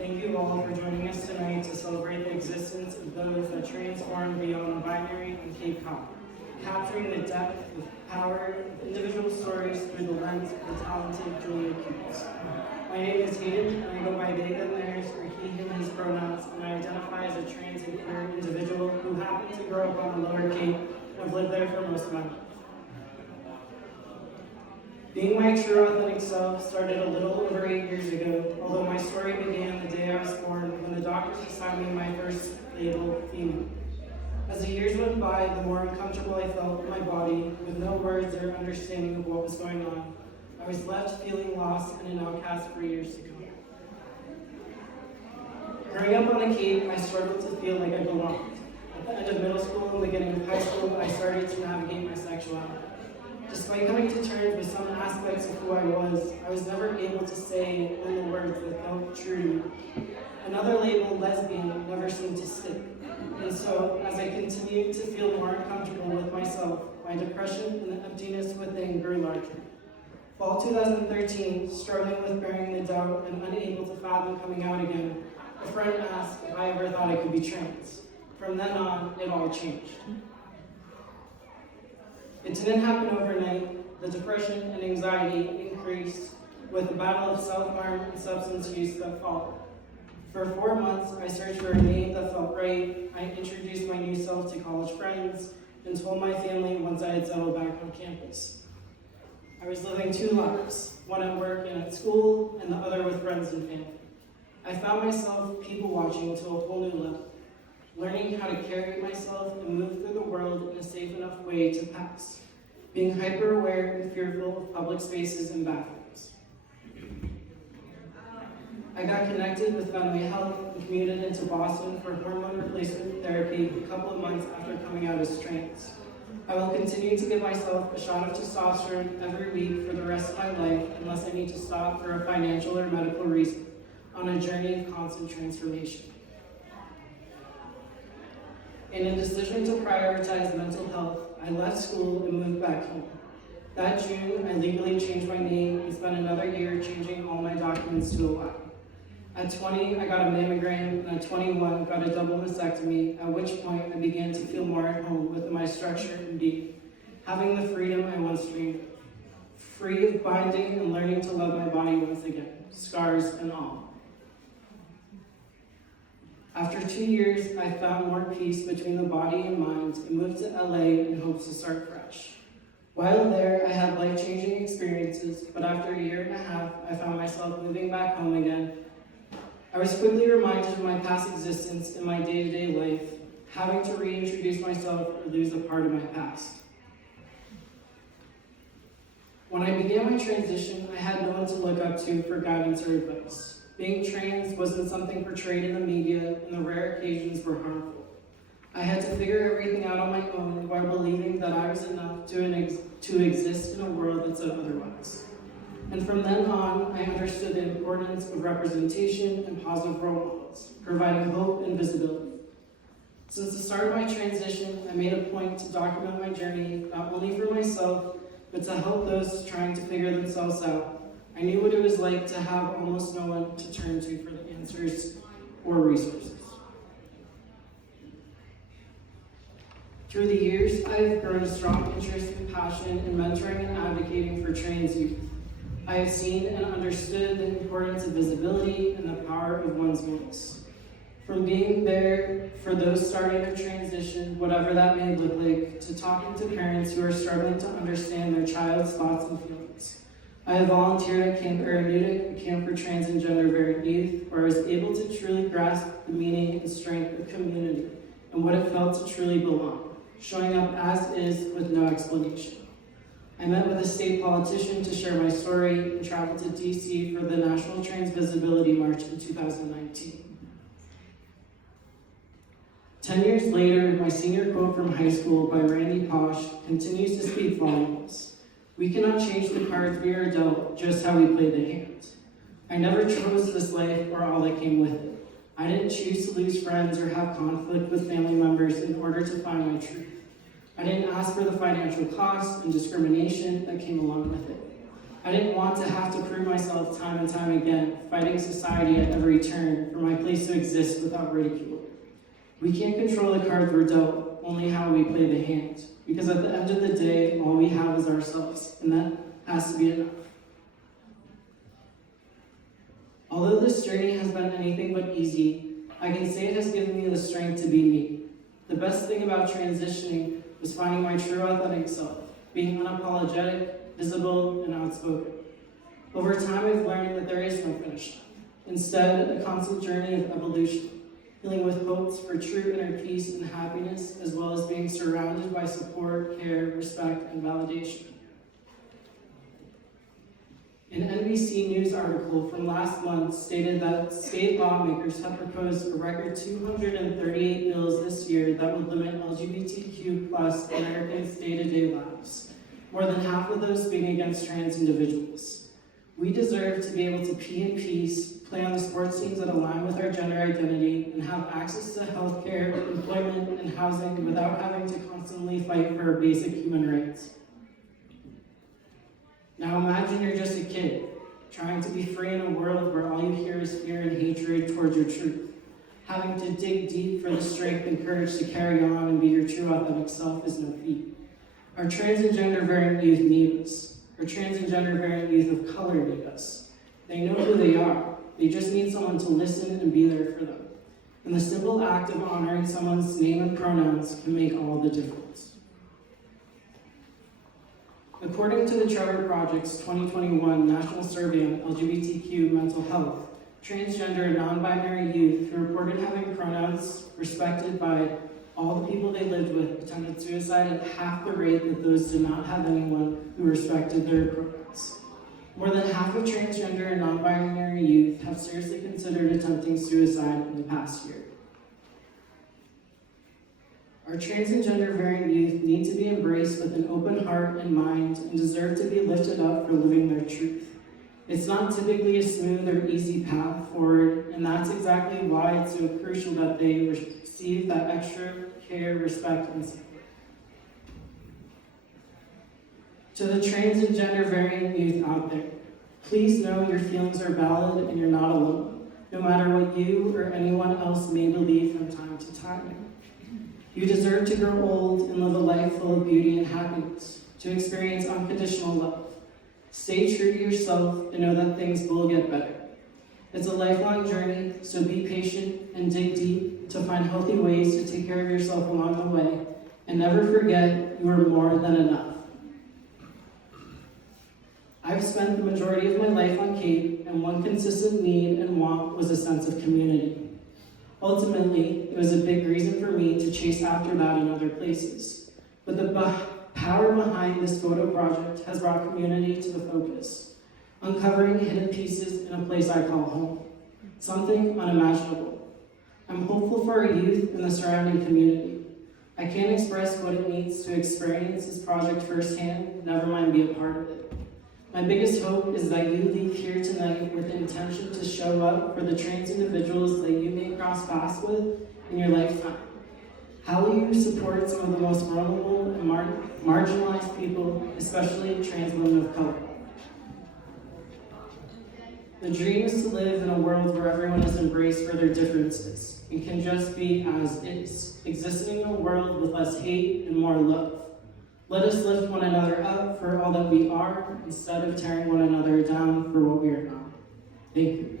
Thank you all for joining us tonight to celebrate the existence of those that transform beyond the binary in Cape Cod, capturing the depth of power of individual stories through the lens of the talented Julia Cumes. My name is Hayden, and I go by they, them, theirs, or he, him, his pronouns, and I identify as a trans and queer individual who happened to grow up on the Lower Cape and have lived there for most of my life. Being my true authentic self started a little over 8 years ago, although my story began the day I was born when the doctors assigned me my first label, female. As the years went by, the more uncomfortable I felt in my body, with no words or understanding of what was going on. I was left feeling lost and an outcast for years to come. Growing up on the Cape, I struggled to feel like I belonged. At the end of middle school and beginning of high school, I started to navigate my sexuality. Despite coming to terms with some aspects of who I was never able to say in the words that felt true to me. Another label, lesbian, never seemed to stick. And so, as I continued to feel more uncomfortable with myself, my depression and the emptiness within grew larger. Fall 2013, struggling with bearing the doubt and unable to fathom coming out again, a friend asked if I ever thought I could be trans. From then on, it all changed. It didn't happen overnight. The depression and anxiety increased with the battle of self-harm and substance use that followed. For 4 months, I searched for a name that felt right. I introduced my new self to college friends and told my family once I had settled back on campus. I was living 2 lives, one at work and at school, and the other with friends and family. I found myself people watching to a whole new level, learning how to carry myself and move through the world in a safe enough way to pass, being hyper-aware and fearful of public spaces and bathrooms. I got connected with Family Health and commuted into Boston for hormone replacement therapy a couple of months after coming out as trans. I will continue to give myself a shot of testosterone every week for the rest of my life unless I need to stop for a financial or medical reason, on a journey of constant transformation. In a decision to prioritize mental health, I left school and moved back home. That June, I legally changed my name and spent another year changing all my documents to a Y. At 20, I got a mammogram, and at 21, got a double mastectomy, at which point I began to feel more at home with my structure and being, having the freedom I once dreamed of, free of binding and learning to love my body once again, scars and all. After 2 years, I found more peace between the body and mind and moved to LA in hopes to start fresh. While there, I had life-changing experiences, but after 1.5 years, I found myself moving back home again. I was quickly reminded of my past existence in my day-to-day life, having to reintroduce myself or lose a part of my past. When I began my transition, I had no one to look up to for guidance or advice. Being trans wasn't something portrayed in the media, and the rare occasions were harmful. I had to figure everything out on my own while believing that I was enough to exist in a world that said otherwise. And from then on, I understood the importance of representation and positive role models, providing hope and visibility. Since the start of my transition, I made a point to document my journey, not only for myself, but to help those trying to figure themselves out. I knew what it was like to have almost no one to turn to for the answers or resources. Through the years, I've grown a strong interest and passion in mentoring and advocating for trans youth. I have seen and understood the importance of visibility and the power of one's voice. From being there for those starting their transition, whatever that may look like, to talking to parents who are struggling to understand their child's thoughts and feelings. I have volunteered at Camp Hermeneutic, a camp for trans and gender-variant youth, where I was able to truly grasp the meaning and strength of community and what it felt to truly belong, showing up as is with no explanation. I met with a state politician to share my story and traveled to DC for the National Trans Visibility March in 2019. 10 years later, my senior quote from high school by Randy Posh continues to speak volumes. We cannot change the cards we are dealt, just how we play the hand. I never chose this life or all that came with it. I didn't choose to lose friends or have conflict with family members in order to find my truth. I didn't ask for the financial costs and discrimination that came along with it. I didn't want to have to prove myself time and time again, fighting society at every turn for my place to exist without ridicule. We can't control the cards we're dealt, only how we play the hand. Because at the end of the day, all we have is ourselves, and that has to be enough. Although this journey has been anything but easy, I can say it has given me the strength to be me. The best thing about transitioning was finding my true authentic self, being unapologetic, visible, and outspoken. Over time, I've learned that there is no finish line. Instead, a constant journey of evolution, filling with hopes for true inner peace and happiness, as well as being surrounded by support, care, respect, and validation. An NBC News article from last month stated that state lawmakers have proposed a record 238 bills this year that would limit LGBTQ+ Americans' day-to-day lives, more than half of those being against trans individuals. We deserve to be able to pee in peace, play on the sports teams that align with our gender identity, and have access to healthcare, employment, and housing without having to constantly fight for our basic human rights. Now imagine you're just a kid, trying to be free in a world where all you hear is fear and hatred towards your truth. Having to dig deep for the strength and courage to carry on and be your true authentic self is no feat. Our trans and gender variant youth need us. Our trans and gender variant youth of color need us. They know who they are. They just need someone to listen and be there for them. And the simple act of honoring someone's name and pronouns can make all the difference. According to the Trevor Project's 2021 National Survey on LGBTQ mental health, transgender and non-binary youth who reported having pronouns respected by all the people they lived with attempted suicide at half the rate that those did not have anyone who respected their pronouns. More than half of transgender and non-binary youth have seriously considered attempting suicide in the past year. Our trans and gender variant youth need to be embraced with an open heart and mind and deserve to be lifted up for living their truth. It's not typically a smooth or easy path forward, and that's exactly why it's so crucial that they receive that extra care, respect, and support. To the trans and gender variant youth out there, please know your feelings are valid and you're not alone, no matter what you or anyone else may believe from time to time. You deserve to grow old and live a life full of beauty and happiness, to experience unconditional love. Stay true to yourself and know that things will get better. It's a lifelong journey, so be patient and dig deep to find healthy ways to take care of yourself along the way, and never forget you are more than enough. I've spent the majority of my life on Cape, and one consistent need and want was a sense of community. Ultimately, it was a big reason for me to chase after that in other places. But the power behind this photo project has brought community to the focus, uncovering hidden pieces in a place I call home, something unimaginable. I'm hopeful for our youth and the surrounding community. I can't express what it means to experience this project firsthand, never mind be a part of it. My biggest hope is that you leave here tonight with the intention to show up for the trans individuals that you may cross paths with in your lifetime. How will you support some of the most vulnerable and marginalized people, especially trans women of color? The dream is to live in a world where everyone is embraced for their differences and can just be as is, existing in a world with less hate and more love. Let us lift one another up for all that we are, instead of tearing one another down for what we are not. Thank you.